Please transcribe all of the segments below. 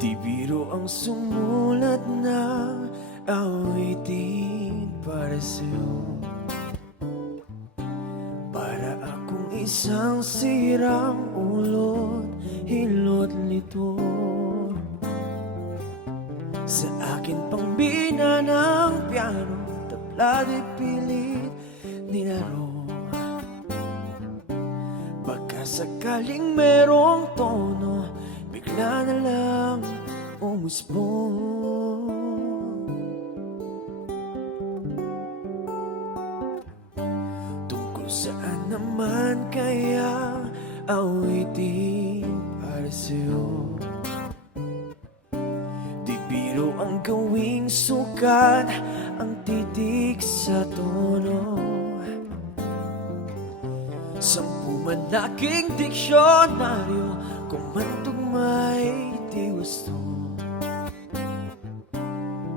Di biro ang sumulat ng awitin para sa'yo. Para akong isang sirang ulot, hilot lito. Sa akin pang bina ng piano, tabla di pilit nilaro. Baka sakaling merong tono, bigla na lang umusbong. Tungkol saan naman kaya awitin para sa'yo? Di biro ang gawing sukat, ang titik sa tono. 10 malaking diksyonaryo, kung mantugma'y di gusto.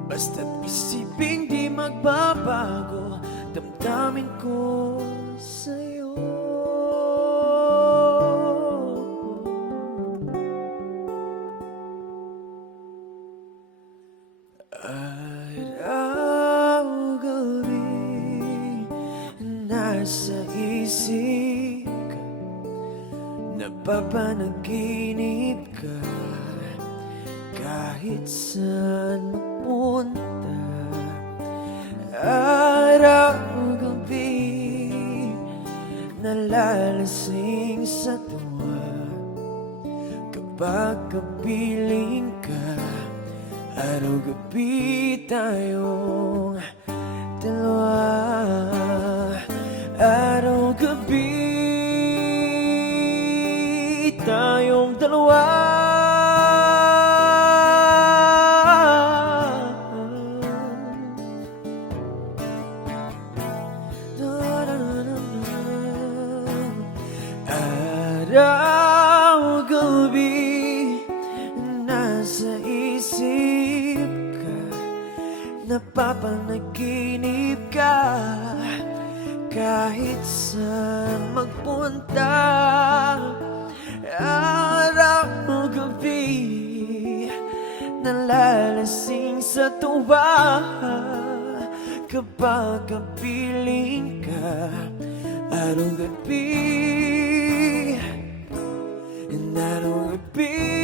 Basta't isiping di magbabago, damdamin ko sa'yo. Araw-gabi nasa isip ka, napapanaginip ka, kahit saan mapunta. Araw-gabi nalalasing sa tuwa, kapag kapiling ka. Araw-gabi tayong dalawa. Araw-gabi tayong dalawa. Araw-gabi nasa isip ka, napapanaginip ka, kahit saan magpunta. Araw-gabi nalalasing sa tuwa, kapag kapiling ka. Araw-gabi, araw-gabi